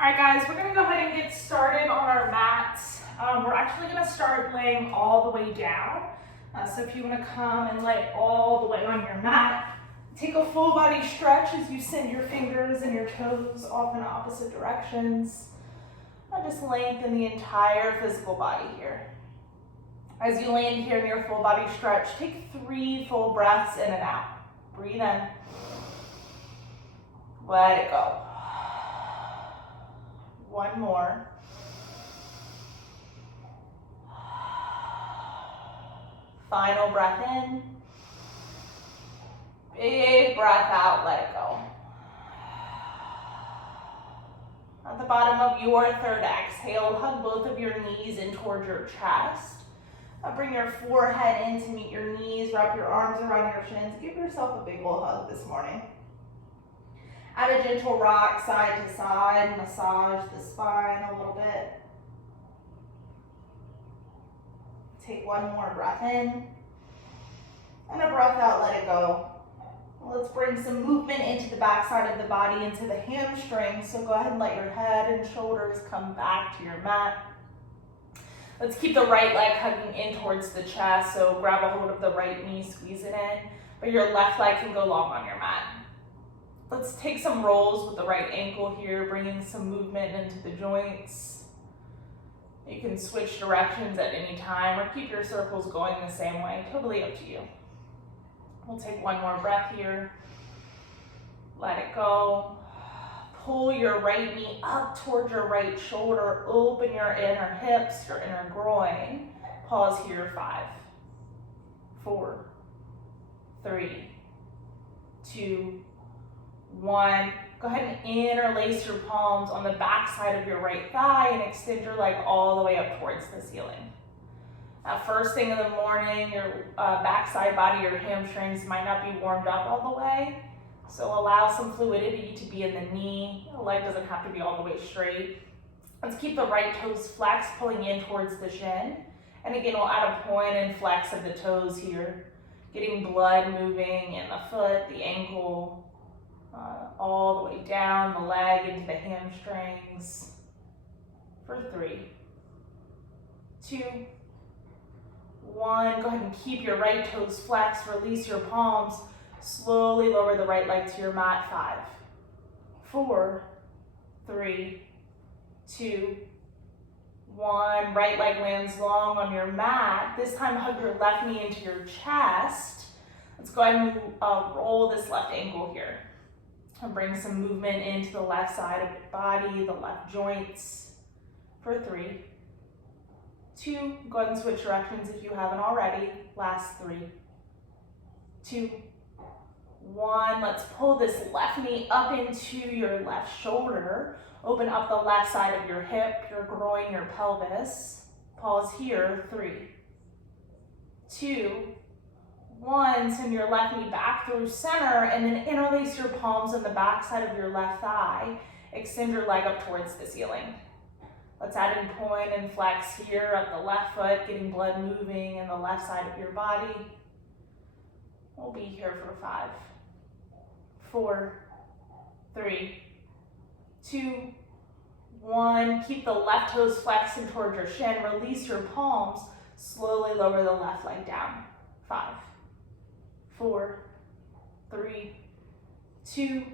All right, guys, we're gonna go ahead and get started on our mats. We're actually gonna start laying all the way down. So if you wanna come and lay all the way on your mat, take a full body stretch as you send your fingers and your toes off in opposite directions. Just lengthen the entire physical body here. As you land here in your full body stretch, take 3 full breaths in and out. Breathe in. Let it go. One more. Final breath in. Big breath out, let it go. At the bottom of your third exhale, hug both of your knees in towards your chest. Bring your forehead in to meet your knees, wrap your arms around your shins. Give yourself a big old hug this morning. Add a gentle rock side to side, massage the spine a little bit. Take one more breath in, and a breath out, let it go. Let's bring some movement into the back side of the body, into the hamstrings. So go ahead and let your head and shoulders come back to your mat. Let's keep the right leg hugging in towards the chest. So grab a hold of the right knee, squeeze it in, but your left leg can go long on your mat. Let's take some rolls with the right ankle here, bringing some movement into the joints. You can switch directions at any time or keep your circles going the same way, totally up to you. We'll take one more breath here. Let it go. Pull your right knee up towards your right shoulder. Open your inner hips, your inner groin. Pause here, 5, 4, 3, 2, 1. Go ahead and interlace your palms on the back side of your right thigh and extend your leg all the way up towards the ceiling. Now, first thing in the morning, your backside body, your hamstrings might not be warmed up all the way. So allow some fluidity to be in the knee. The leg doesn't have to be all the way straight. Let's keep the right toes flexed, pulling in towards the shin. And again, we'll add a point and flex of the toes here. Getting blood moving in the foot, the ankle, all the way down the leg into the hamstrings. For 3, 2, 1. Go ahead and keep your right toes flexed. Release your palms. Slowly lower the right leg to your mat. 5, 4, 3, 2, 1. Right leg lands long on your mat. This time hug your left knee into your chest. Let's go ahead and roll this left ankle here. And bring some movement into the left side of your body, the left joints. For 3, 2, go ahead and switch directions if you haven't already. Last 3, 2, 1. Let's pull this left knee up into your left shoulder. Open up the left side of your hip, your groin, your pelvis. Pause here. 3, 2, 1. Send your left knee back through center and then interlace your palms on the back side of your left thigh. Extend your leg up towards the ceiling. Let's add in point and flex here up the left foot, getting blood moving in the left side of your body. We'll be here for 5, 4, 3, 2, 1. Keep the left toes flexed in towards your shin. Release your palms. Slowly lower the left leg down. 5, 4, 3, 2,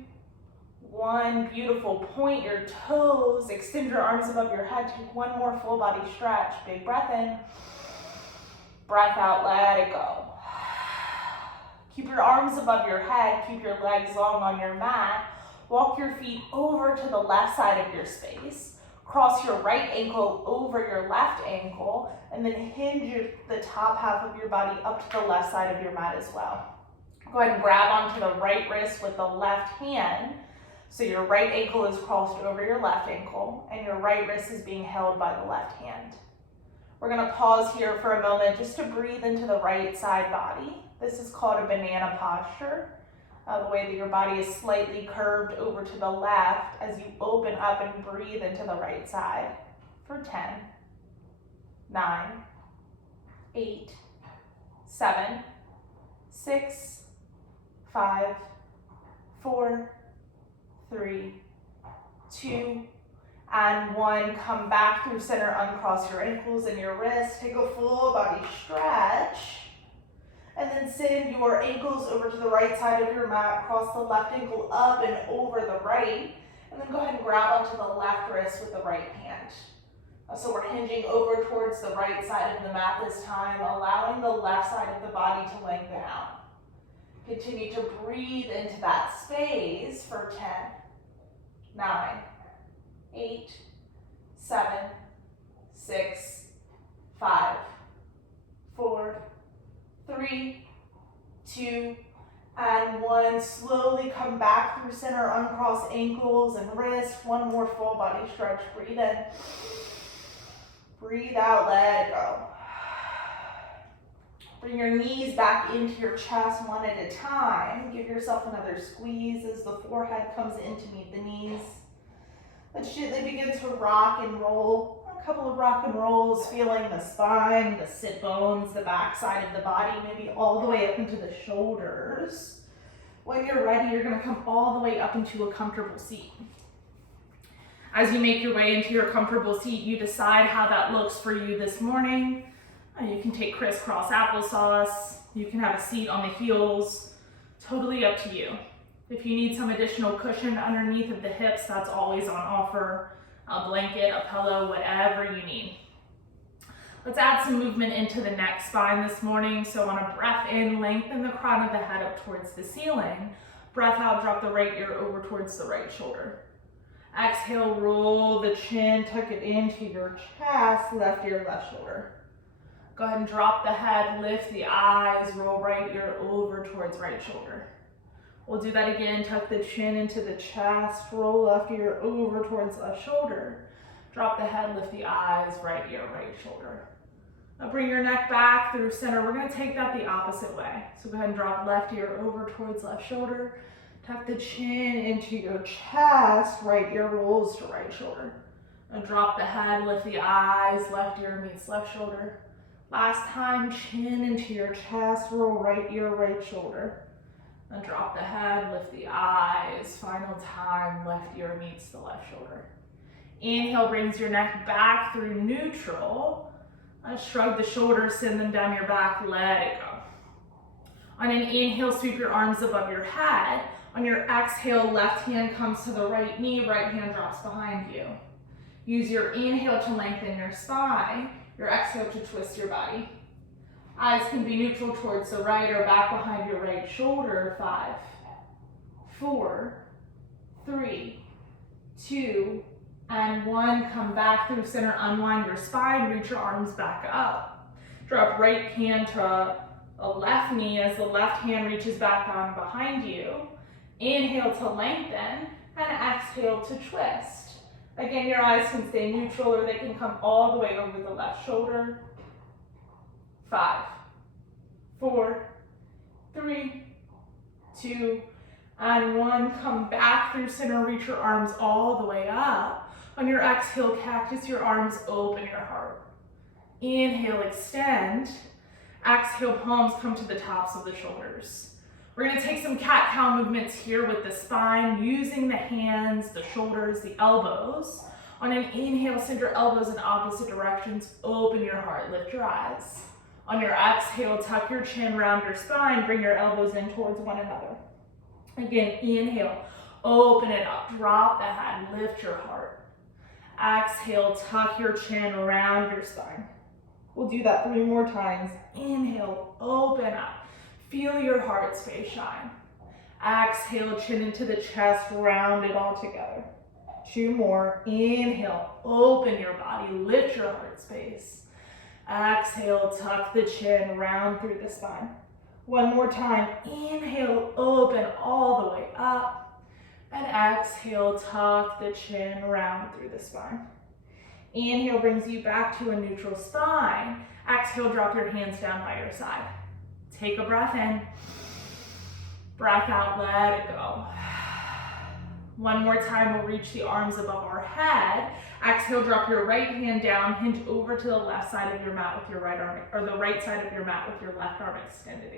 1. Beautiful. Point your toes. Extend your arms above your head. Take one more full body stretch. Big breath in. Breath out. Let it go. Keep your arms above your head. Keep your legs long on your mat. Walk your feet over to the left side of your space. Cross your right ankle over your left ankle. And then hinge the top half of your body up to the left side of your mat as well. Go ahead and grab onto the right wrist with the left hand. So your right ankle is crossed over your left ankle and your right wrist is being held by the left hand. We're going to pause here for a moment just to breathe into the right side body. This is called a banana posture, the way that your body is slightly curved over to the left as you open up and breathe into the right side. For 10, 9, 8, 7, 6, 5, 4, 3, 2, and 1, come back through center, uncross your ankles and your wrists, take a full body stretch, and then send your ankles over to the right side of your mat, cross the left ankle up and over the right, and then go ahead and grab onto the left wrist with the right hand. So we're hinging over towards the right side of the mat this time, allowing the left side of the body to lengthen out. Continue to breathe into that space for 10, 9, 8, 7, 6, 5, 4, 3, 2, and 1. Slowly come back through center, uncross ankles and wrists. 1 more full body stretch. Breathe in. Breathe out, let it go. Bring your knees back into your chest 1 at a time. Give yourself another squeeze as the forehead comes in to meet the knees. Let's gently begin to rock and roll. A couple of rock and rolls, feeling the spine, the sit bones, the back side of the body, maybe all the way up into the shoulders. When you're ready, you're going to come all the way up into a comfortable seat. As you make your way into your comfortable seat, you decide how that looks for you this morning. You can take crisscross applesauce. You can have a seat on the heels. Totally up to you. If you need some additional cushion underneath of the hips, that's always on offer. A blanket, a pillow, whatever you need. Let's add some movement into the neck spine this morning. So on a breath in, lengthen the crown of the head up towards the ceiling. Breath out, drop the right ear over towards the right shoulder. Exhale, roll the chin, tuck it into your chest, left ear, left shoulder. Go ahead and drop the head, lift the eyes, roll right ear over towards right shoulder. We'll do that again, tuck the chin into the chest, roll left ear over towards left shoulder. Drop the head, lift the eyes, right ear, right shoulder. Now bring your neck back through center. We're gonna take that the opposite way. So go ahead and drop left ear over towards left shoulder. Tuck the chin into your chest, right ear rolls to right shoulder. Now drop the head, lift the eyes, left ear meets left shoulder. Last time, chin into your chest, roll right ear, right shoulder. Then drop the head, lift the eyes. Final time, left ear meets the left shoulder. Inhale brings your neck back through neutral. Shrug the shoulders, send them down your back, let it go. On an inhale, sweep your arms above your head. On your exhale, left hand comes to the right knee, right hand drops behind you. Use your inhale to lengthen your spine, your exhale to twist your body. Eyes can be neutral towards the right or back behind your right shoulder. 5, 4, 3, 2, and 1. Come back through center, unwind your spine, reach your arms back up. Drop right hand to a left knee as the left hand reaches back down behind you. Inhale to lengthen and exhale to twist. Again, your eyes can stay neutral or they can come all the way over the left shoulder. 5, 4, 3, 2, and 1. Come back through center, reach your arms all the way up. On your exhale, cactus your arms, open your heart. Inhale, extend. Exhale, palms come to the tops of the shoulders. We're gonna take some cat-cow movements here with the spine, using the hands, the shoulders, the elbows. On an inhale, send your elbows in opposite directions, open your heart, lift your eyes. On your exhale, tuck your chin, round your spine, bring your elbows in towards one another. Again, inhale, open it up, drop the head, lift your heart. Exhale, tuck your chin, round your spine. We'll do that 3 more times. Inhale, open up. Feel your heart space shine. Exhale, chin into the chest, round it all together. 2 more. Inhale, open your body, lift your heart space. Exhale, tuck the chin, round through the spine. 1 more time. Inhale, open all the way up. And exhale, tuck the chin, round through the spine. Inhale brings you back to a neutral spine. Exhale, drop your hands down by your side. Take a breath in. Breath out, let it go. 1 more time, we'll reach the arms above our head. Exhale, drop your right hand down, hinge over to the left side of your mat with your right arm, or the right side of your mat with your left arm extended,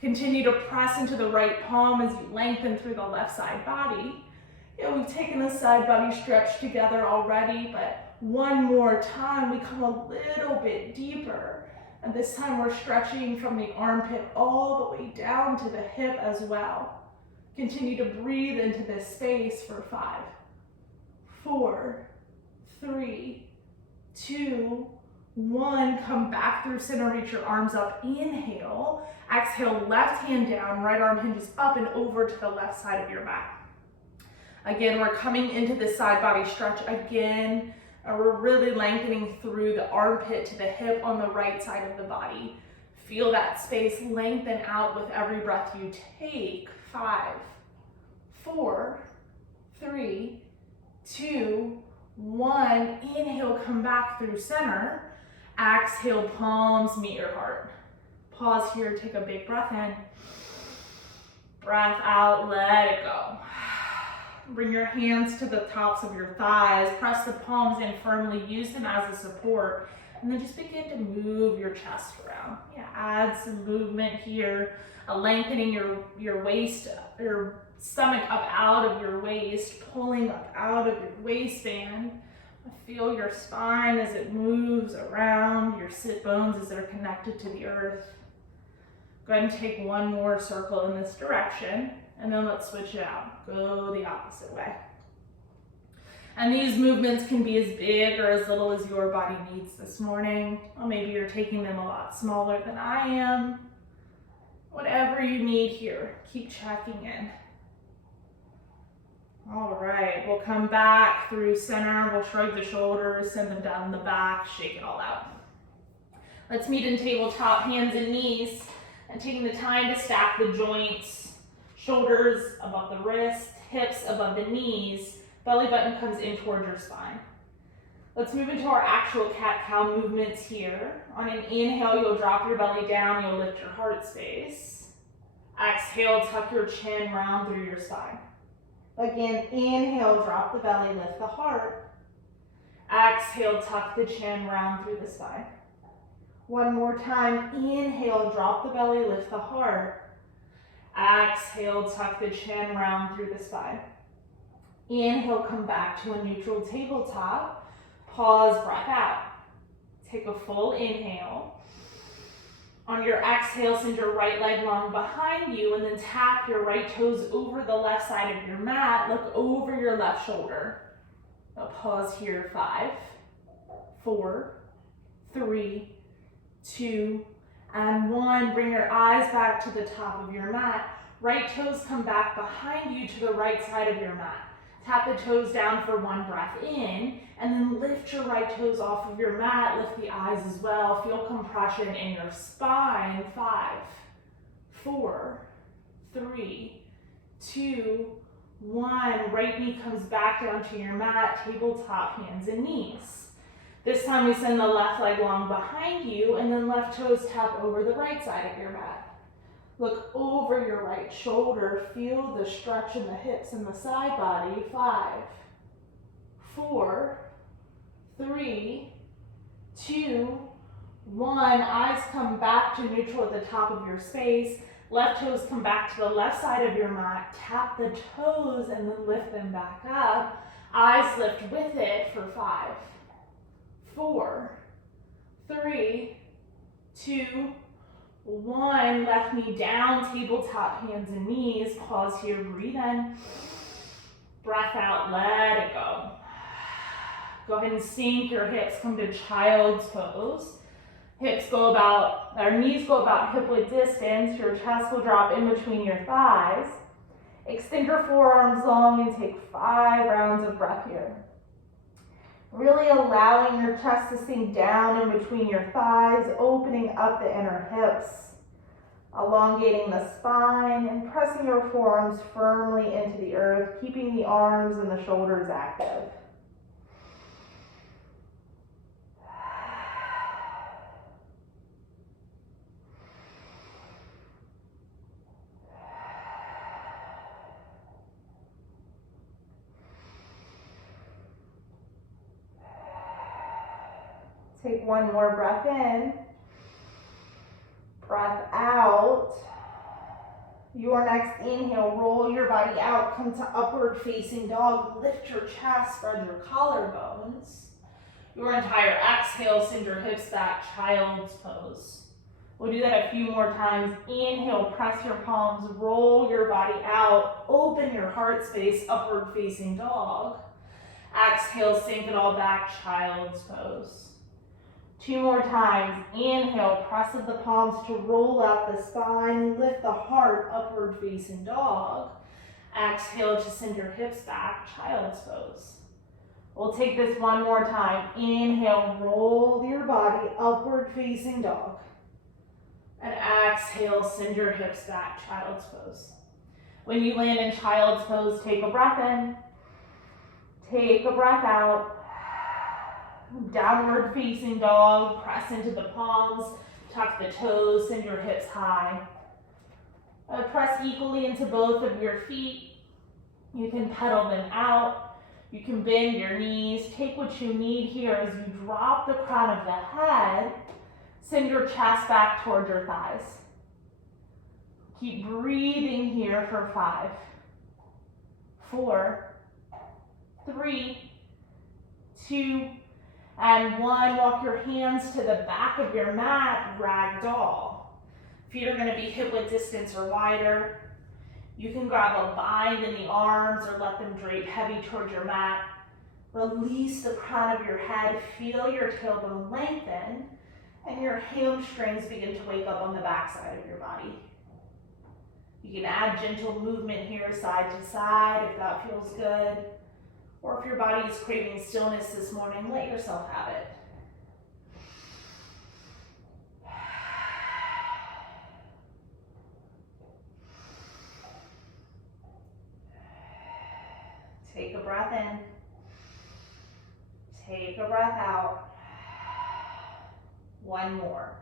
Continue to press into the right palm as you lengthen through the left side body. Yeah, we've taken the side body stretch together already, but one more time, we come a little bit deeper. And this time we're stretching from the armpit all the way down to the hip as well. Continue to breathe into this space for 5, 4, 3, 2, 1. Come back through center, reach your arms up. Inhale. Exhale, left hand down, right arm hinges up and over to the left side of your mat. Again, we're coming into this side body stretch again. We're really lengthening through the armpit to the hip on the right side of the body. Feel that space lengthen out with every breath you take. 5, 4, 3, 2, 1. Inhale, come back through center. Exhale, palms meet your heart. Pause here, take a big breath in. Breath out, let it go. Bring your hands to the tops of your thighs. Press the palms in firmly. Use them as a support. And then just begin to move your chest around. Yeah, add some movement here. Lengthening your waist, your stomach up out of your waist. Pulling up out of your waistband. Feel your spine as it moves around. Your sit bones as they're connected to the earth. Go ahead and take one more circle in this direction. And then let's switch it out. Go the opposite way. And these movements can be as big or as little as your body needs this morning. Or maybe you're taking them a lot smaller than I am. Whatever you need here, keep checking in. All right, we'll come back through center. We'll shrug the shoulders, send them down the back, shake it all out. Let's meet in tabletop, hands and knees, and taking the time to stack the joints. Shoulders above the wrist, hips above the knees, belly button comes in towards your spine. Let's move into our actual cat-cow movements here. On an inhale, you'll drop your belly down, you'll lift your heart space. Exhale, tuck your chin round through your spine. Again, inhale, drop the belly, lift the heart. Exhale, tuck the chin round through the spine. One more time, inhale, drop the belly, lift the heart. Exhale, tuck the chin round through the spine. Inhale, come back to a neutral tabletop. Pause, breath out. Take a full inhale. On your exhale, send your right leg long behind you and then tap your right toes over the left side of your mat. Look over your left shoulder. Now pause here. 5, 4, 3, 2, and 1. Bring your eyes back to the top of your mat. Right toes come back behind you to the right side of your mat. Tap the toes down for 1 breath in, and then lift your right toes off of your mat. Lift the eyes as well. Feel compression in your spine. 5, 4, 3, 2, 1. Right knee comes back down to your mat. Tabletop, hands and knees. This time we send the left leg long behind you and then left toes tap over the right side of your mat. Look over your right shoulder. Feel the stretch in the hips and the side body. 5, 4, 3, 2, 1. Eyes come back to neutral at the top of your space. Left toes come back to the left side of your mat. Tap the toes and then lift them back up. Eyes lift with it for 5, 4, 3, 2, 1. Left knee down, tabletop, hands and knees. Pause here, breathe in. Breath out, let it go. Go ahead and sink your hips, come to child's pose. Hips go about, our knees go about hip width distance. Your chest will drop in between your thighs. Extend your forearms long and take 5 rounds of breath here. Really allowing your chest to sink down in between your thighs, opening up the inner hips, elongating the spine, and pressing your forearms firmly into the earth, keeping the arms and the shoulders active. Take one more breath in, breath out. Your next inhale, roll your body out, come to upward facing dog, lift your chest, spread your collarbones. Your entire exhale, send your hips back, child's pose. We'll do that a few more times. Inhale, press your palms, roll your body out, open your heart space, upward facing dog. Exhale, sink it all back, child's pose. 2 more times. Inhale, presses the palms to roll out the spine, lift the heart, upward facing dog. Exhale to send your hips back, child's pose. We'll take this one more time. Inhale, roll your body, upward facing dog. And exhale, send your hips back, child's pose. When you land in child's pose, take a breath in. Take a breath out. Downward facing dog, press into the palms, tuck the toes, send your hips high. Press equally into both of your feet. You can pedal them out. You can bend your knees. Take what you need here as you drop the crown of the head. Send your chest back towards your thighs. Keep breathing here for 5, 4, 3, 2, and 1. Walk your hands to the back of your mat, ragdoll. Feet are going to be hip width distance or wider. You can grab a bind in the arms or let them drape heavy towards your mat. Release the crown of your head, feel your tailbone lengthen, and your hamstrings begin to wake up on the back side of your body. You can add gentle movement here, side to side, if that feels good. Or if your body is craving stillness this morning, let yourself have it. Take a breath in. Take a breath out. 1 more.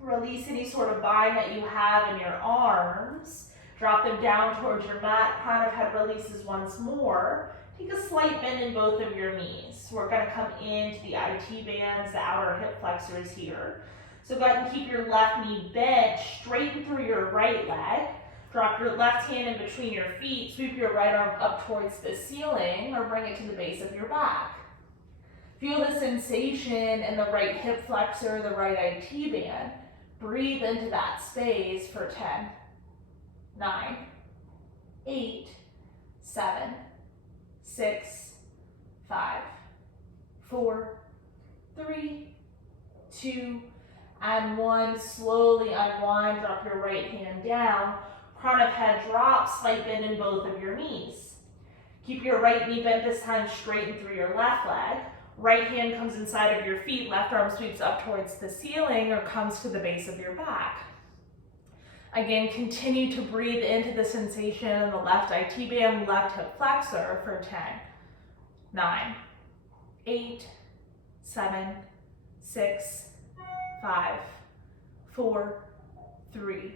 Release any sort of bind that you have in your arms. Drop them down towards your mat. Crown of head releases once more. Take a slight bend in both of your knees. We're going to come into the IT bands, the outer hip flexors here. So go ahead and keep your left knee bent, straighten through your right leg. Drop your left hand in between your feet. Sweep your right arm up towards the ceiling or bring it to the base of your back. Feel the sensation in the right hip flexor, the right IT band. Breathe into that space for 10, 9, 8, 7, 6, 5, 4, 3, 2, and 1. Slowly unwind, drop your right hand down. Crown of head drops, slight bend in both of your knees. Keep your right knee bent this time, straighten through your left leg. Right hand comes inside of your feet, left arm sweeps up towards the ceiling or comes to the base of your back. Again, continue to breathe into the sensation in the left IT band, left hip flexor for 10, 9, 8, 7, 6, 5, 4, 3,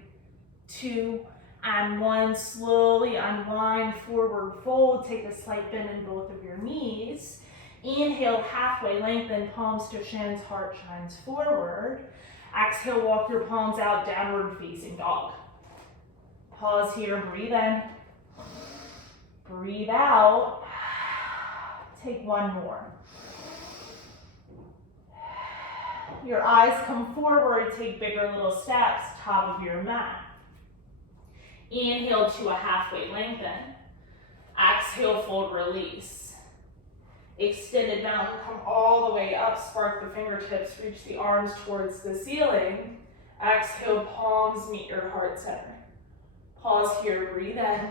2, and 1. Slowly unwind, forward fold. Take a slight bend in both of your knees. Inhale, halfway lengthen, palms to shins, heart shines forward. Exhale, walk your palms out, downward facing dog. Pause here, breathe in. Breathe out. Take 1 more. Your eyes come forward, take bigger little steps, top of your mat. Inhale to a halfway lengthen. Exhale, fold, release. Extended mountain, come all the way up, spark the fingertips, reach the arms towards the ceiling. Exhale, palms meet your heart center. Pause here, breathe in.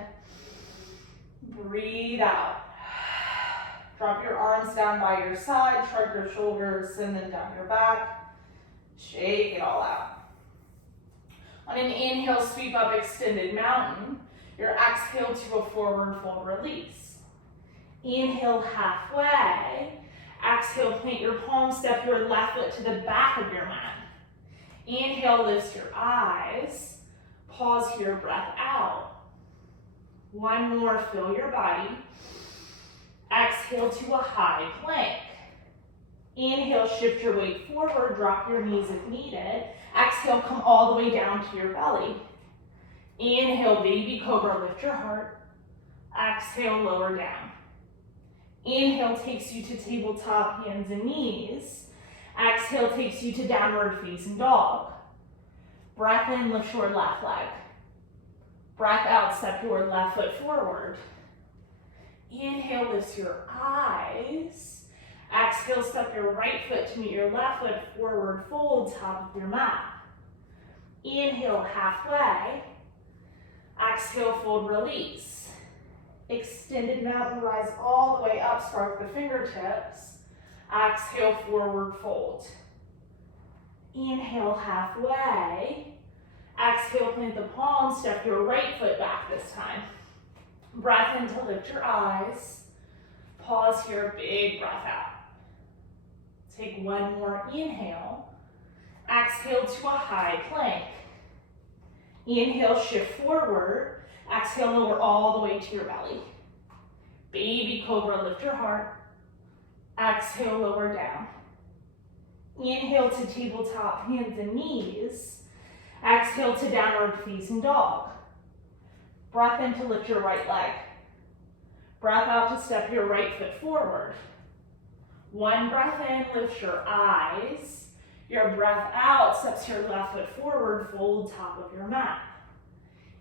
Breathe out. Drop your arms down by your side, shrug your shoulders, send them down your back. Shake it all out. On an inhale, sweep up, extended mountain. Your exhale to a forward fold, release. Inhale halfway. Exhale, plant your palms, step your left foot to the back of your mat. Inhale, lift your eyes. Pause here, breath out. 1 more, fill your body. Exhale to a high plank. Inhale, shift your weight forward, drop your knees if needed. Exhale, come all the way down to your belly. Inhale, baby cobra, lift your heart. Exhale, lower down. Inhale takes you to tabletop, hands and knees. Exhale takes you to downward facing dog. Breath in, lift your left leg. Breath out, step your left foot forward. Inhale, lift your eyes. Exhale, step your right foot to meet your left foot, forward fold, top of your mat. Inhale, halfway. Exhale, fold, release. Extended mountain rise all the way up, spark the fingertips. Exhale, forward fold. Inhale, halfway. Exhale, plant the palms, step your right foot back this time. Breath in to lift your eyes. Pause here, big breath out. Take one more inhale. Exhale to a high plank. Inhale, shift forward. Exhale, lower all the way to your belly. Baby cobra, lift your heart. Exhale, lower down. Inhale to tabletop, hands and knees. Exhale to downward facing dog. Breath in to lift your right leg. Breath out to step your right foot forward. One breath in, lift your eyes. Your breath out steps your left foot forward, fold top of your mat.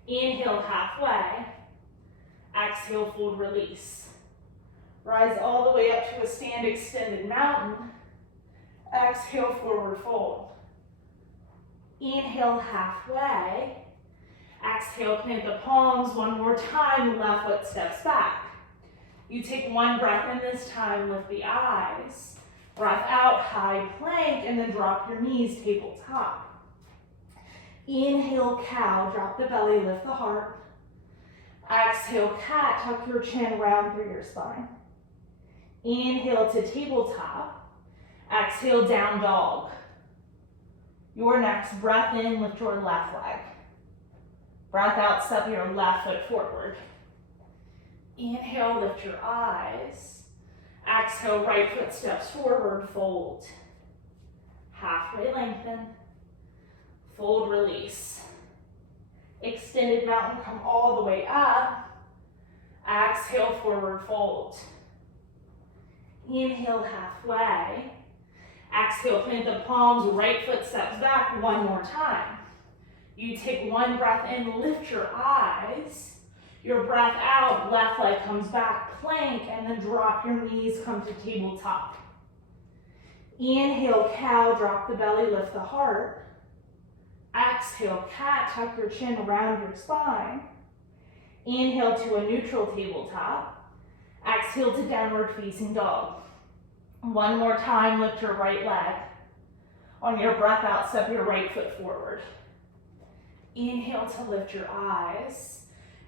Inhale, halfway. Exhale, fold, release. Rise all the way up to a stand extended mountain. Exhale, forward fold. Inhale, halfway. Exhale, plant the palms one more time, left foot steps back. You take one breath in this time, lift the eyes. Breath out, high plank, and then drop your knees, tabletop. Inhale, cow, drop the belly, lift the heart. Exhale, cat, tuck your chin round through your spine. Inhale to tabletop. Exhale, down dog. Your next breath in, lift your left leg. Breath out, step your left foot forward. Inhale, lift your eyes. Exhale, right foot steps forward, fold. Halfway lengthen. Fold, release. Extended mountain, come all the way up. Exhale, forward fold. Inhale, halfway. Exhale, plant the palms, right foot steps back one more time. You take one breath in, lift your eyes. Your breath out, left leg comes back, plank, and then drop your knees, come to tabletop. Inhale, cow, drop the belly, lift the heart. Exhale, cat, tuck your chin around your spine. Inhale to a neutral tabletop. Exhale to downward facing dog. One more time, lift your right leg. On your breath out, step your right foot forward. Inhale to lift your eyes.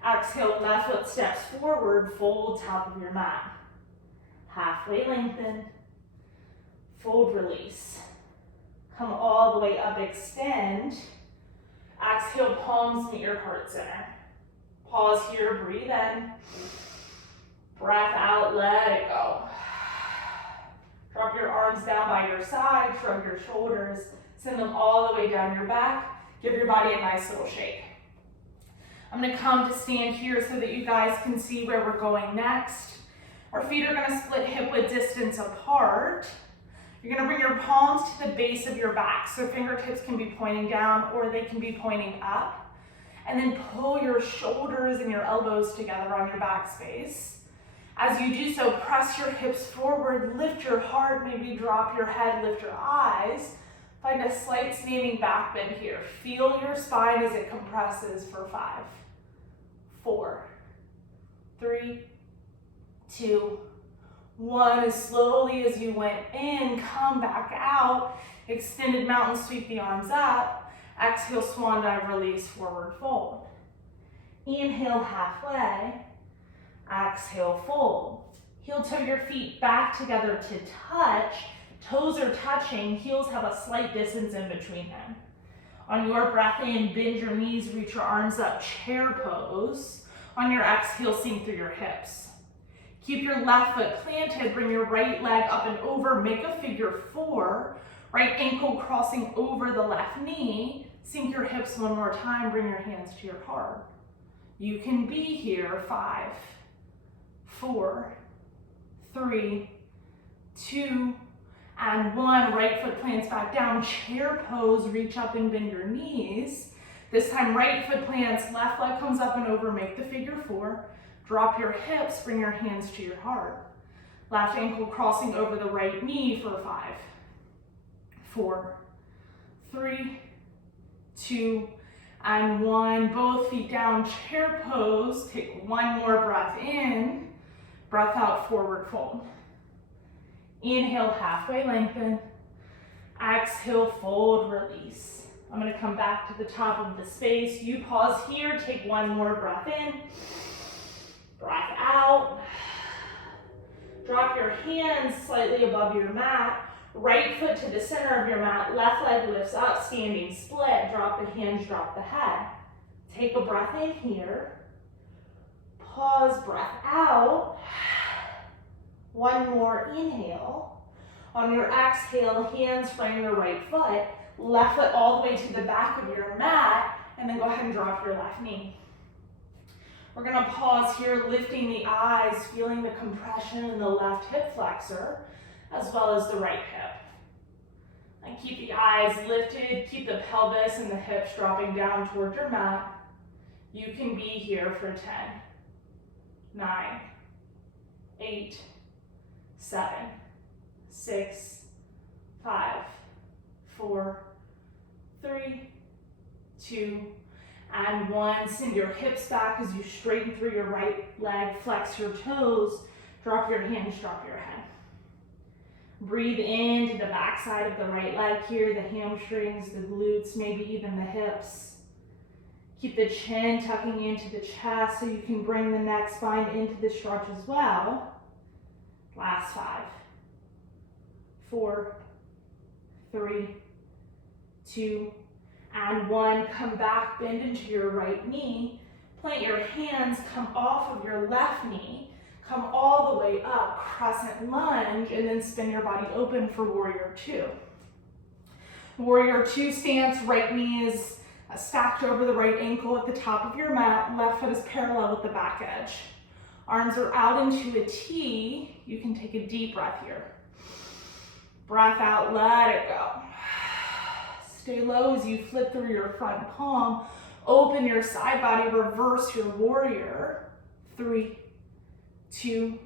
Exhale, left foot steps forward, fold top of your mat. Halfway lengthen. Fold, release. Come all the way up, extend. Exhale, palms meet your heart center. Pause here, breathe in. Breath out, let it go. Drop your arms down by your side, shrug your shoulders, send them all the way down your back. Give your body a nice little shake. I'm gonna come to stand here so that you guys can see where we're going next. Our feet are gonna split hip width distance apart. You're gonna bring your palms to the base of your back, so fingertips can be pointing down or they can be pointing up. And then pull your shoulders and your elbows together on your back space. As you do so, press your hips forward, lift your heart, maybe drop your head, lift your eyes. Find a slight standing back bend here. Feel your spine as it compresses for 5, 4, 3, 2, 1. As slowly as you went in, come back out. Extended mountain, sweep the arms up. Exhale, swan dive, release, forward fold. Inhale, halfway. Exhale, fold. Heel toe your feet back together to touch. Toes are touching, heels have a slight distance in between them. On your breath in, bend your knees, reach your arms up, chair pose. On your exhale, sink through your hips. Keep your left foot planted, bring your right leg up and over, make a figure 4, right ankle crossing over the left knee, sink your hips one more time, bring your hands to your heart. You can be here, 5, 4, 3, 2, and 1. Right foot plants back down, chair pose, reach up and bend your knees. This time right foot plants, left leg comes up and over, make the figure 4. Drop your hips, bring your hands to your heart. Left ankle crossing over the right knee for 5, 4, 3, 2, and 1. Both feet down, chair pose. Take one more breath in. Breath out, forward fold. Inhale, halfway lengthen. Exhale, fold, release. I'm gonna come back to the top of the space. You pause here, take one more breath in. Breath out. Drop your hands slightly above your mat. Right foot to the center of your mat. Left leg lifts up, standing split. Drop the hands, drop the head. Take a breath in here. Pause, breath out. One more inhale. On your exhale, hands frame your right foot. Left foot all the way to the back of your mat. And then go ahead and drop your left knee. We're gonna pause here, lifting the eyes, feeling the compression in the left hip flexor, as well as the right hip. And keep the eyes lifted, keep the pelvis and the hips dropping down toward your mat. You can be here for 10, 9, 8, 7, 6, 5, 4, 3, 2, and 1. Send your hips back as you straighten through your right leg, flex your toes, drop your hands, drop your head. Breathe into the back side of the right leg here, the hamstrings, the glutes, maybe even the hips. Keep the chin tucking into the chest so you can bring the neck spine into the stretch as well. Last 5, 4, 3, 2, and 1. Come back, bend into your right knee. Plant your hands, come off of your left knee. Come all the way up, crescent lunge, and then spin your body open for warrior 2. Warrior 2 stance, right knee is stacked over the right ankle at the top of your mat. Left foot is parallel with the back edge. Arms are out into a T. You can take a deep breath here. Breath out, let it go. Stay low as you flip through your front palm. Open your side body, reverse your warrior. 3, 2,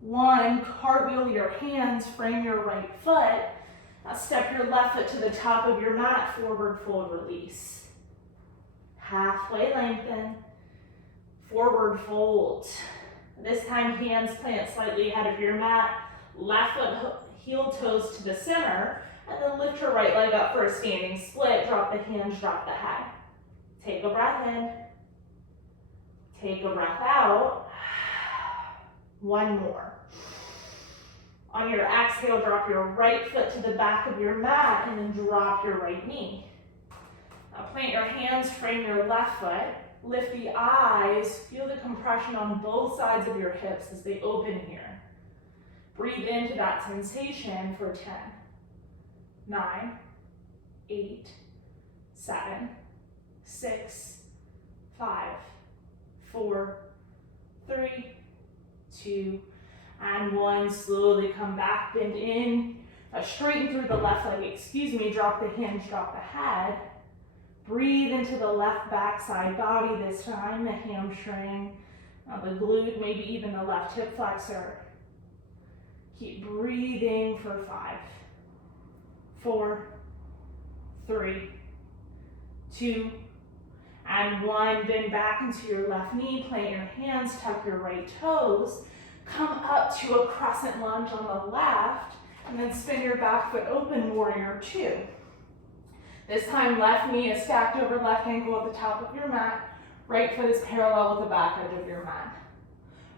1. Cartwheel your hands, frame your right foot. Now step your left foot to the top of your mat, forward fold, release. Halfway lengthen, forward fold. This time hands plant slightly ahead of your mat, left foot heel toes to the center, and then lift your right leg up for a standing split. Drop the hands, drop the head. Take a breath in. Take a breath out. One more. On your exhale, drop your right foot to the back of your mat and then drop your right knee. Now plant your hands, frame your left foot. Lift the eyes. Feel the compression on both sides of your hips as they open here. Breathe into that sensation for 10, 9, 8, 7, 6, 5, 4, 3, 2, and 1. Slowly come back, bend in, straighten through the left leg, drop the hands, drop the head. Breathe into the left backside body this time, the hamstring, the glute, maybe even the left hip flexor. Keep breathing for 5, 4, 3, 2, and 1. Bend back into your left knee, plant your hands, tuck your right toes. Come up to a crescent lunge on the left, and then spin your back foot open, warrior 2. This time, left knee is stacked over left ankle at the top of your mat. Right foot is parallel with the back edge of your mat.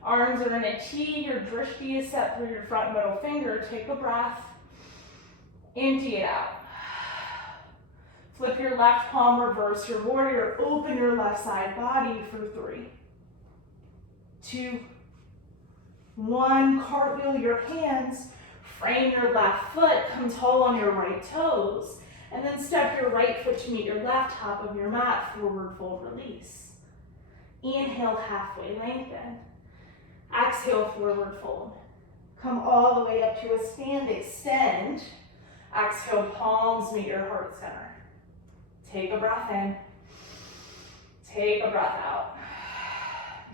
Arms are in a T, your drishti is set through your front middle finger. Take a breath, empty it out. Flip your left palm, reverse your warrior, open your left side body for 3, 2, 1, cartwheel your hands, frame your left foot, come tall on your right toes, and then step your right foot to meet your left, top of your mat, forward fold release. Inhale, halfway lengthen. Exhale, forward fold. Come all the way up to a stand, extend. Exhale, palms meet your heart center. Take a breath in. Take a breath out.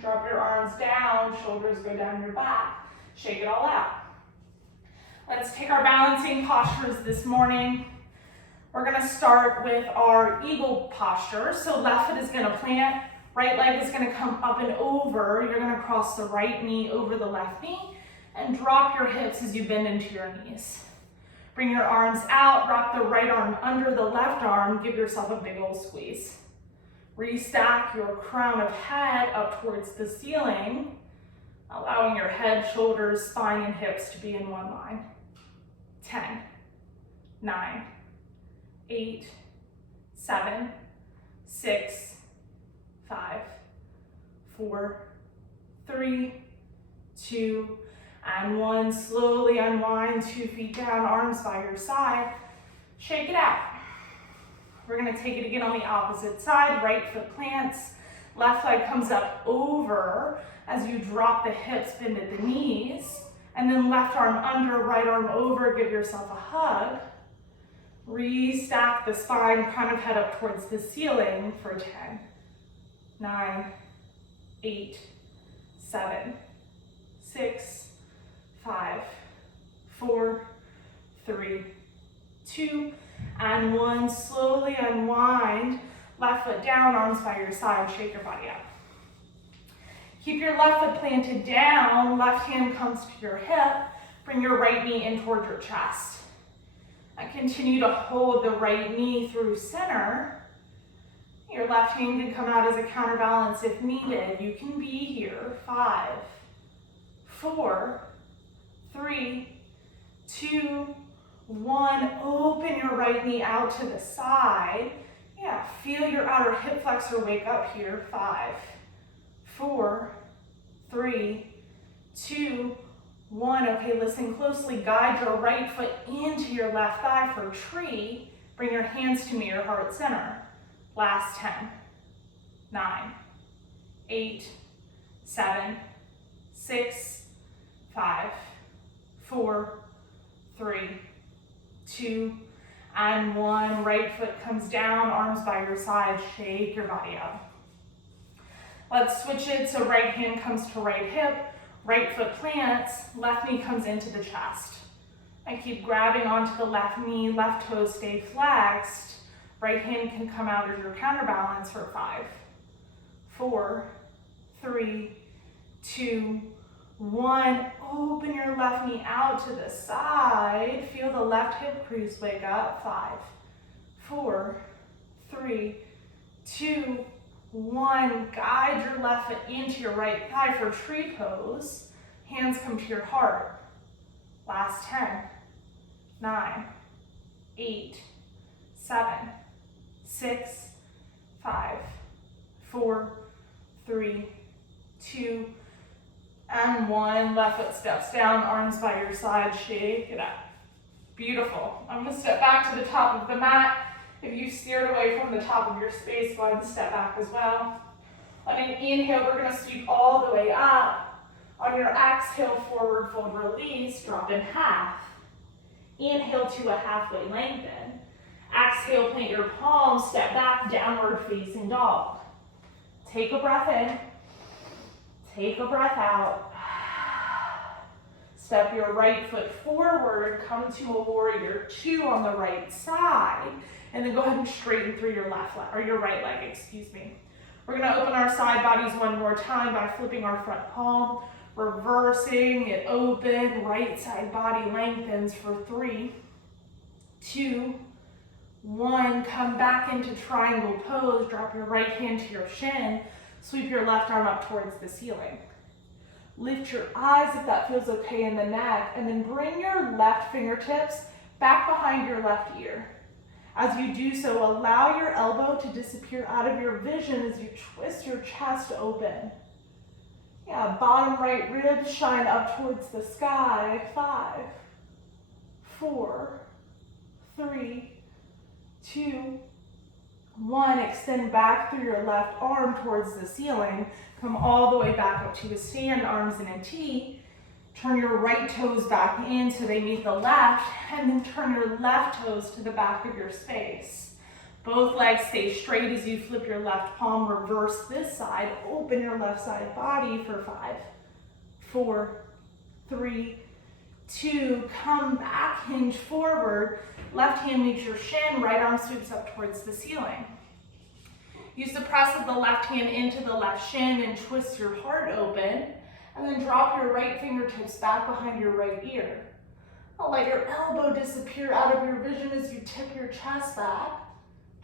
Drop your arms down, shoulders go down your back. Shake it all out. Let's take our balancing postures this morning. We're gonna start with our eagle posture. So left foot is gonna plant, right leg is gonna come up and over. You're gonna cross the right knee over the left knee and drop your hips as you bend into your knees. Bring your arms out, wrap the right arm under the left arm, give yourself a big old squeeze. Restack your crown of head up towards the ceiling, allowing your head, shoulders, spine, and hips to be in one line. 10, 9, 8, 7, 6, 5, 4, 3, 2, and 1. Slowly unwind, 2 feet down, arms by your side. Shake it out. We're gonna take it again on the opposite side. Right foot plants, left leg comes up over as you drop the hips, bend at the knees, and then left arm under, right arm over, give yourself a hug. Restack the spine, crown of head up towards the ceiling for 10, 9, 8, 7, 6, 5, 4, 3, 2, and 1. Slowly unwind, left foot down, arms by your side, shake your body up. Keep your left foot planted down, left hand comes to your hip, bring your right knee in toward your chest. And continue to hold the right knee through center. Your left hand can come out as a counterbalance if needed. You can be here. 5, 4, 3, 2, 1. Open your right knee out to the side. Yeah, feel your outer hip flexor wake up here. 5, 4, 3, 2, 1. Okay, listen closely. Guide your right foot into your left thigh for tree. Bring your hands to meet your heart center. Last 10, 9, 8, 7, 6, 5, 4, 3, 2, and 1. Right foot comes down, arms by your side, shake your body up. Let's switch it so right hand comes to right hip, right foot plants, left knee comes into the chest. And keep grabbing onto the left knee, left toes stay flexed. Right hand can come out as your counterbalance for 5, 4, 3, 2, 1. Open your left knee out to the side. Feel the left hip crease wake up. 5, 4, 3, 2, 1. Guide your left foot into your right thigh for tree pose. Hands come to your heart. Last 10, 9, 8, 7, 6, 5, 4, 3, 2, and 1. Left foot steps down, arms by your side, shake it up. Beautiful. I'm gonna step back to the top of the mat. If you steered away from the top of your space, go ahead and step back as well. On an inhale, we're gonna sweep all the way up. On your exhale, forward fold release, drop in half. Inhale to a halfway lengthen. Exhale, plant your palms, step back, downward facing dog. Take a breath in. Take a breath out. Step your right foot forward, come to a warrior 2 on the right side, and then go ahead and straighten through your left leg, or your right leg, excuse me. We're gonna open our side bodies one more time by flipping our front palm, reversing it open, right side body lengthens for 3, 2, 1. Come back into triangle pose, drop your right hand to your shin, sweep your left arm up towards the ceiling. Lift your eyes if that feels okay in the neck, and then bring your left fingertips back behind your left ear. As you do so, allow your elbow to disappear out of your vision as you twist your chest open. Yeah, bottom right ribs shine up towards the sky. 5, 4, 3, 2, 1. Extend back through your left arm towards the ceiling. Come all the way back up to a stand, arms in a T. Turn your right toes back in so they meet the left, and then turn your left toes to the back of your space. Both legs stay straight as you flip your left palm, reverse this side, open your left side body for 5, 4, 3, 2, come back, hinge forward, left hand meets your shin, right arm sweeps up towards the ceiling. Use the press of the left hand into the left shin and twist your heart open, and then drop your right fingertips back behind your right ear. Now let your elbow disappear out of your vision as you tip your chest back.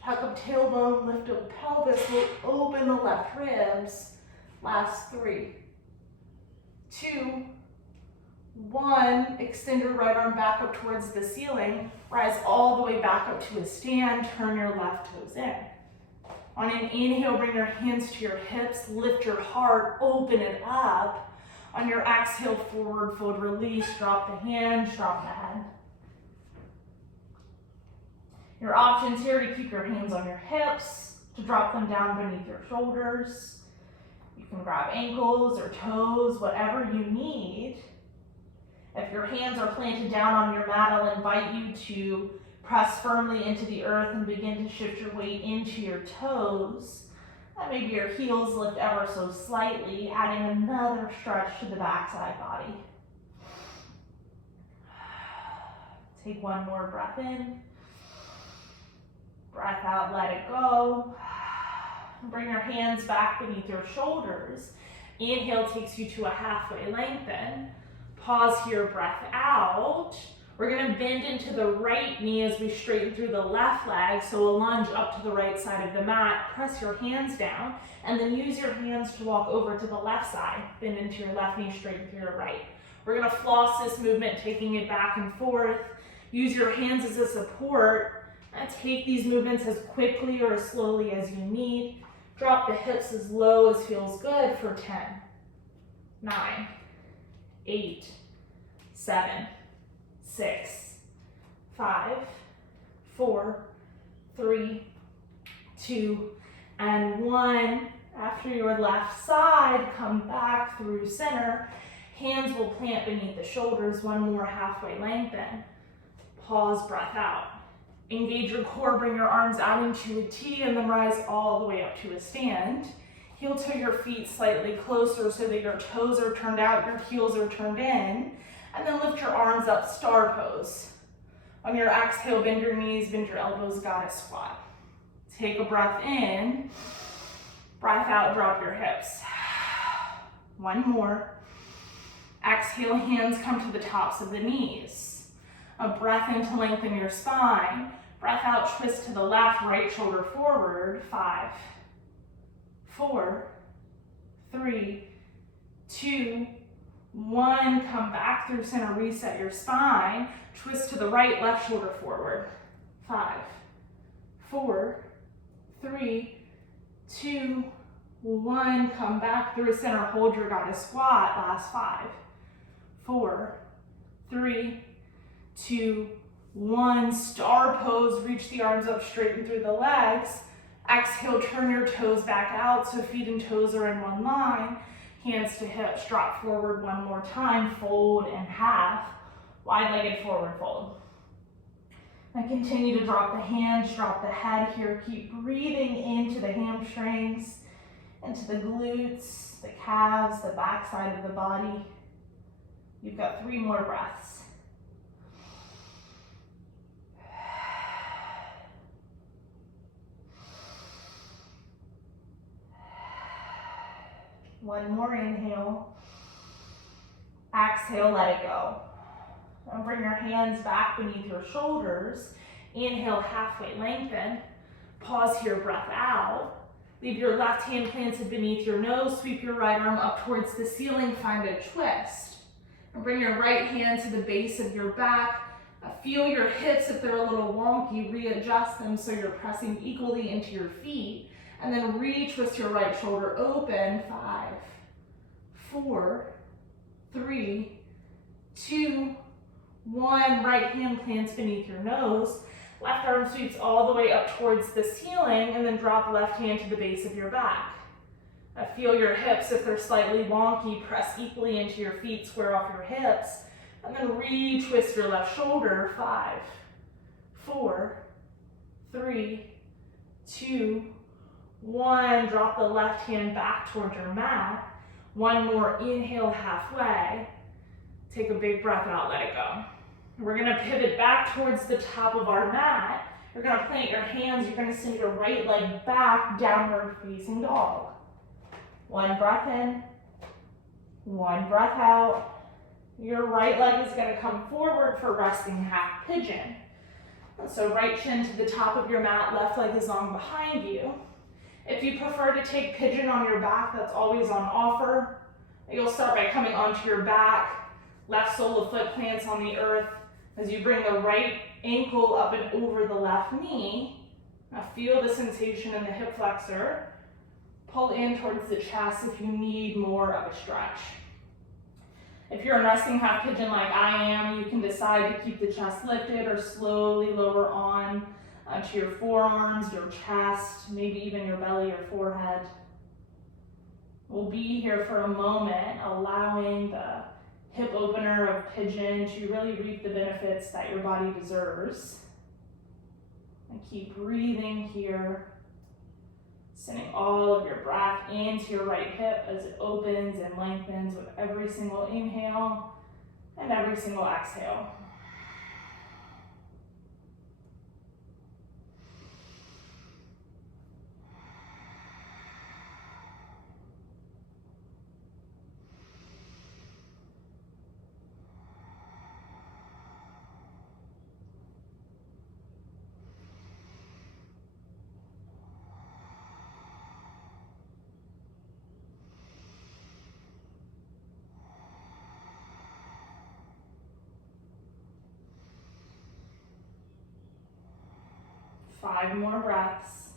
Tuck up tailbone, lift up pelvis, we'll open the left ribs. Last 3, 2, 1, extend your right arm back up towards the ceiling, rise all the way back up to a stand, turn your left toes in. On an inhale, bring your hands to your hips, lift your heart, open it up. On your exhale, forward fold, release, drop the hands, drop the head. Your options here to keep your hands on your hips, to drop them down beneath your shoulders. You can grab ankles or toes, whatever you need. If your hands are planted down on your mat, I'll invite you to press firmly into the earth and begin to shift your weight into your toes. And maybe your heels lift ever so slightly, adding another stretch to the backside body. Take one more breath in. Breath out, let it go. Bring your hands back beneath your shoulders. Inhale takes you to a halfway lengthen. Pause here, breath out. We're gonna bend into the right knee as we straighten through the left leg, so a lunge up to the right side of the mat. Press your hands down, and then use your hands to walk over to the left side. Bend into your left knee, straighten through your right. We're gonna floss this movement, taking it back and forth. Use your hands as a support. And take these movements as quickly or as slowly as you need. Drop the hips as low as feels good for 10, 9, 8, 7, 6, 5, 4, 3, 2, and 1. After your left side, come back through center. Hands will plant beneath the shoulders. One more halfway lengthen. Pause, breath out. Engage your core, bring your arms out into a T, and then rise all the way up to a stand. Heel to your feet slightly closer so that your toes are turned out, your heels are turned in. And then lift your arms up, star pose. On your exhale, bend your knees, bend your elbows, goddess squat. Take a breath in. Breath out, drop your hips. One more. Exhale, hands come to the tops of the knees. A breath in to lengthen your spine. Breath out, twist to the left, right shoulder forward. 5, 4, 3, 2, 1. Come back through center, reset your spine. Twist to the right, left shoulder forward. 5, 4, 3, 2, 1. Come back through center, hold your goddess squat. Last 5, 4, 3, 2, 1. Star pose, reach the arms up, straighten through the legs. Exhale, turn your toes back out so feet and toes are in one line. Hands to hips, drop forward one more time, fold in half, wide-legged forward fold. And continue to drop the hands, drop the head here. Keep breathing into the hamstrings, into the glutes, the calves, the backside of the body. You've got 3 more breaths. One more inhale. Exhale, let it go. And bring your hands back beneath your shoulders. Inhale, halfway lengthen. Pause here, breath out. Leave your left hand planted beneath your nose. Sweep your right arm up towards the ceiling. Find a twist. And bring your right hand to the base of your back. Feel your hips if they're a little wonky. Readjust them so you're pressing equally into your feet. And then retwist your right shoulder open. 5, 4, 3, 2, 1. Right hand plants beneath your nose. Left arm sweeps all the way up towards the ceiling, and then drop left hand to the base of your back. Now feel your hips. If they're slightly wonky, press equally into your feet, square off your hips, and then re-twist your left shoulder. 5, 4, 3, 2, 1. Drop the left hand back towards your mat. One more, inhale halfway. Take a big breath out, let it go. We're gonna pivot back towards the top of our mat. You're gonna plant your hands, you're gonna send your right leg back, downward facing dog. 1 breath in, 1 breath out. Your right leg is gonna come forward for resting half pigeon. So right shin to the top of your mat, left leg is long behind you. If you prefer to take pigeon on your back, that's always on offer. You'll start by coming onto your back, left sole of foot plants on the earth as you bring the right ankle up and over the left knee. Now feel the sensation in the hip flexor. Pull in towards the chest if you need more of a stretch. If you're in resting half pigeon like I am, you can decide to keep the chest lifted or slowly lower on to your forearms, your chest, maybe even your belly or forehead. We'll be here for a moment, allowing the hip opener of pigeon to really reap the benefits that your body deserves. And keep breathing here, sending all of your breath into your right hip as it opens and lengthens with every single inhale and every single exhale. Five more breaths.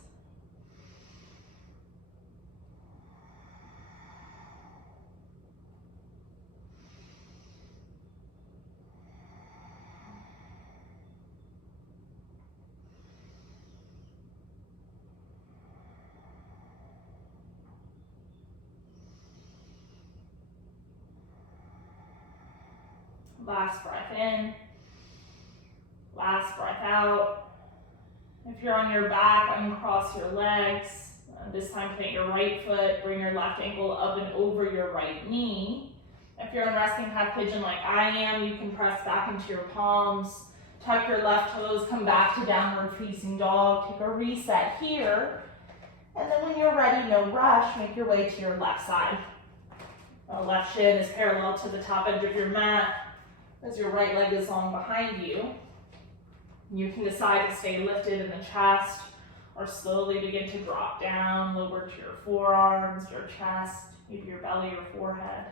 Last breath in, last breath out. If you're on your back, uncross your legs. This time plant your right foot, bring your left ankle up and over your right knee. If you're in resting half pigeon like I am, you can press back into your palms, tuck your left toes, come back to downward facing dog, take a reset here. And then when you're ready, no rush, make your way to your left side. The left shin is parallel to the top edge of your mat as your right leg is long behind you. You can decide to stay lifted in the chest or slowly begin to drop down, lower to your forearms, your chest, maybe your belly or forehead.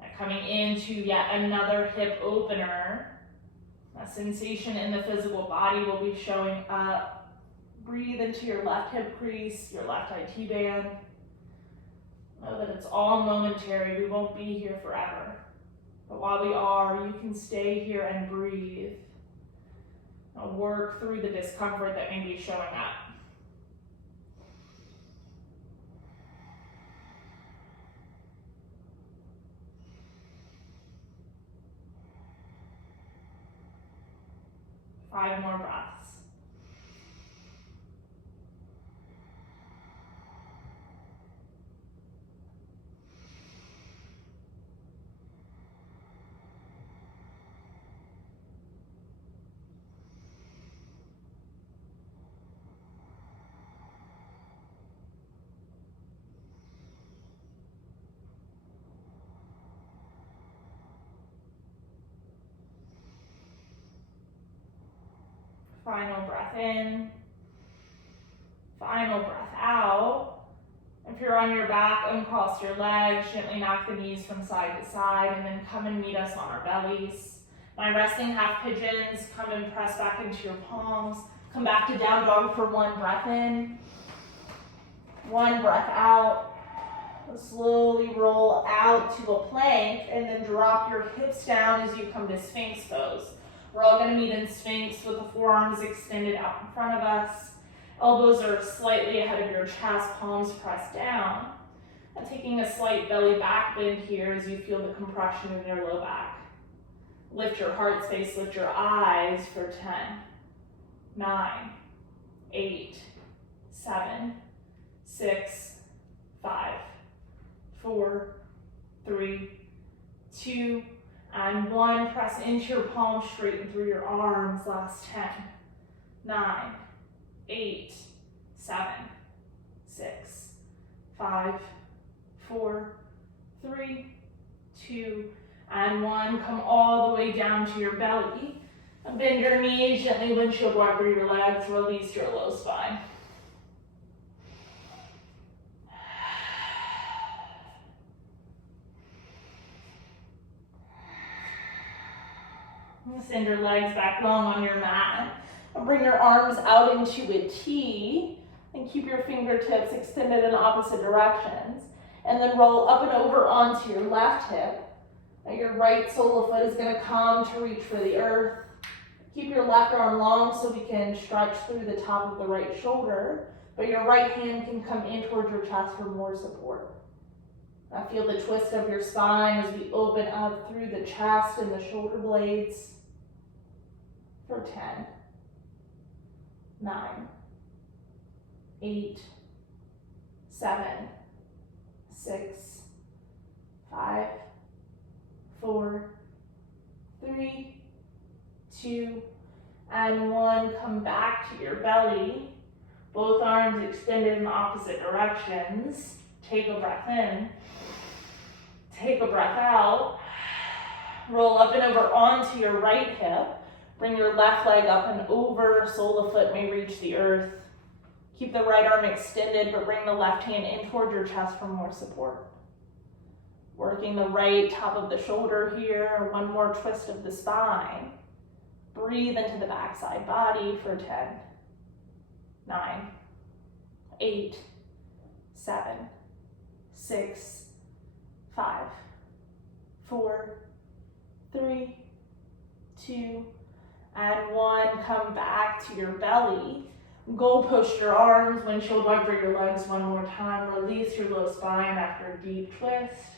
And coming into yet another hip opener. A sensation in the physical body will be showing up. Breathe into your left hip crease, your left IT band. Know that it's all momentary. We won't be here forever. But while we are, you can stay here and breathe. Work through the discomfort that may be showing up. Five more breaths. Final breath in, final breath out. If you're on your back, uncross your legs, gently knock the knees from side to side, and then come and meet us on our bellies. My resting half pigeons, come and press back into your palms. Come back to down dog for 1 breath in, 1 breath out. Slowly roll out to a plank and then drop your hips down as you come to Sphinx pose. We're all going to meet in Sphinx with the forearms extended out in front of us. Elbows are slightly ahead of your chest, palms pressed down. And taking a slight belly back bend here as you feel the compression in your low back. Lift your heart space, lift your eyes for 10, 9, 8, 7, 6, 5, 4, 3, 2, and 1. Press into your palms, straighten through your arms. Last 10, 9, 8, 7, 6, 5, 4, 3, 2, and 1. Come all the way down to your belly. And bend your knees, gently windshield wiper your legs, release your low spine. Send your legs back long on your mat. And bring your arms out into a T. And keep your fingertips extended in opposite directions. And then roll up and over onto your left hip. Now your right solar foot is going to come to reach for the earth. Keep your left arm long so we can stretch through the top of the right shoulder. But your right hand can come in towards your chest for more support. Now feel the twist of your spine as we open up through the chest and the shoulder blades. For 10, 9, 8, 7, 6, 5, 4, 3, 2, and 1. Come back to your belly. Both arms extended in opposite directions. Take a breath in. Take a breath out. Roll up and over onto your right hip. Bring your left leg up and over. Sole of foot may reach the earth. Keep the right arm extended, but bring the left hand in toward your chest for more support. Working the right top of the shoulder here. One more twist of the spine. Breathe into the backside body for 10, 9, 8, 7, 6, 5, 4, 3, 2, and 1. Come back to your belly. Goal post your arms, windshield wiper your legs one more time. Release your low spine after a deep twist.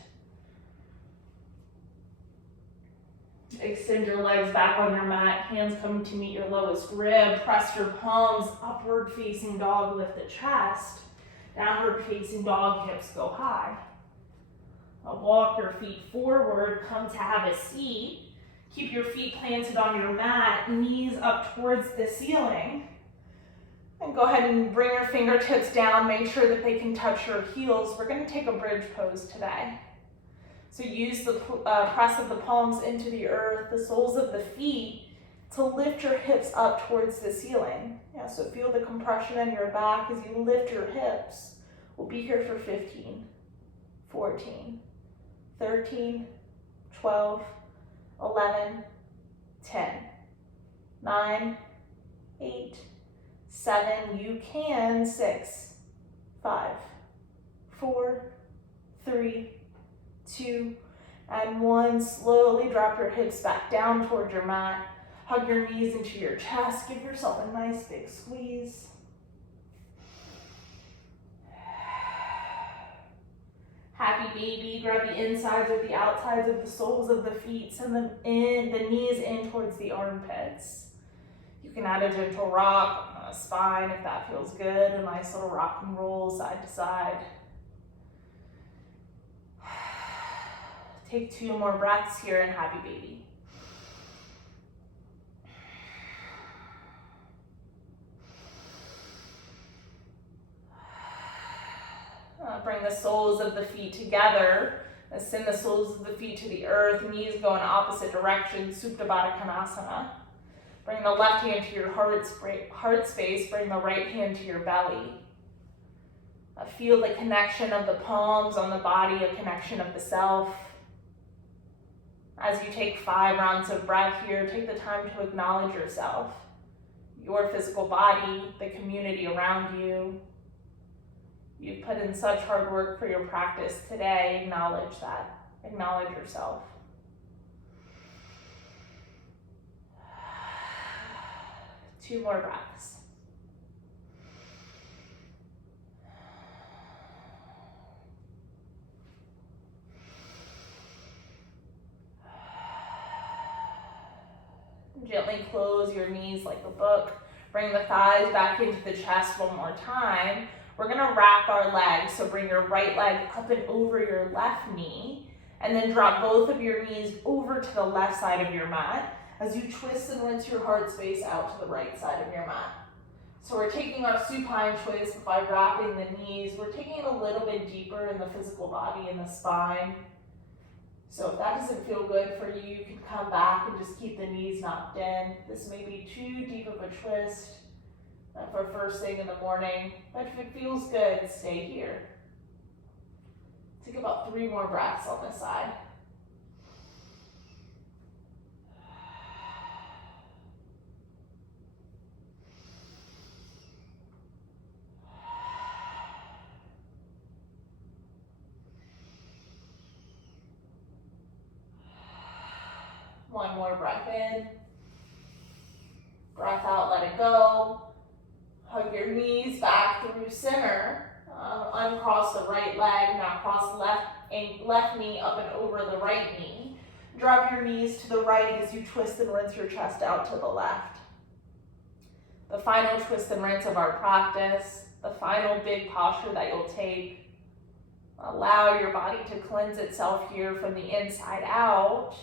Extend your legs back on your mat. Hands come to meet your lowest rib. Press your palms, upward facing dog, lift the chest. Downward facing dog, hips go high. Now walk your feet forward, come to have a seat. Keep your feet planted on your mat, knees up towards the ceiling. And go ahead and bring your fingertips down, make sure that they can touch your heels. We're going to take a bridge pose today. So use the press of the palms into the earth, the soles of the feet, to lift your hips up towards the ceiling. Yeah, so feel the compression in your back as you lift your hips. We'll be here for 15, 14, 13, 12, 11, 10, 9, 8, 7, you can, 6, 5, 4, 3, 2, and 1. Slowly drop your hips back down toward your mat. Hug your knees into your chest. Give yourself a nice big squeeze. Happy baby. Grab the insides or the outsides of the soles of the feet. Send them in, the knees in towards the armpits. You can add a gentle rock on the spine if that feels good. A nice little rock and roll side to side. Take 2 more breaths here in happy baby. Bring the soles of the feet together. Send the soles of the feet to the earth. Knees go in opposite directions. Supta Baddha Konasana. Bring the left hand to your heart space. Bring the right hand to your belly. Feel the connection of the palms on the body, a connection of the self. As you take 5 rounds of breath here, take the time to acknowledge yourself, your physical body, the community around you. You've put in such hard work for your practice today. Acknowledge that. Acknowledge yourself. Two more breaths. Gently close your knees like a book. Bring the thighs back into the chest one more time. We're gonna wrap our legs, so bring your right leg up and over your left knee, and then drop both of your knees over to the left side of your mat as you twist and rinse your heart space out to the right side of your mat. So we're taking our supine twist by wrapping the knees. We're taking it a little bit deeper in the physical body, in the spine. So if that doesn't feel good for you, you can come back and just keep the knees knocked in. This may be too deep of a twist for first thing in the morning, but if it feels good, stay here. Take about 3 more breaths on this side. One more breath in. Breath out, let it go. Hug your knees back through center. Uncross the right leg. Now cross left knee up and over the right knee. Drop your knees to the right as you twist and rinse your chest out to the left. The final twist and rinse of our practice. The final big posture that you'll take. Allow your body to cleanse itself here from the inside out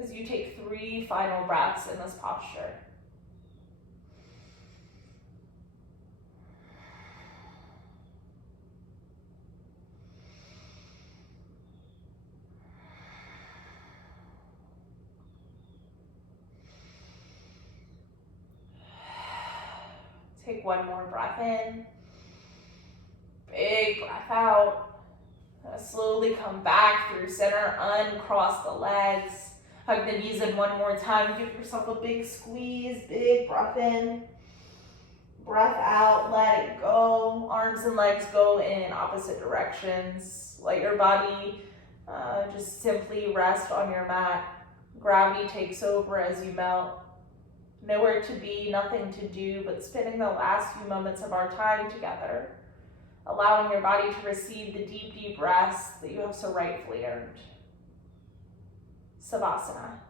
as you take 3 final breaths in this posture. Take 1 more breath in. Big breath out. Slowly come back through center, uncross the legs. Hug the knees in 1 more time. Give yourself a big squeeze. Big breath in. Breath out, let it go. Arms and legs go in opposite directions. Let your body just simply rest on your mat. Gravity takes over as you melt. Nowhere to be, nothing to do, but spending the last few moments of our time together, allowing your body to receive the deep, deep rest that you have so rightfully earned. Savasana.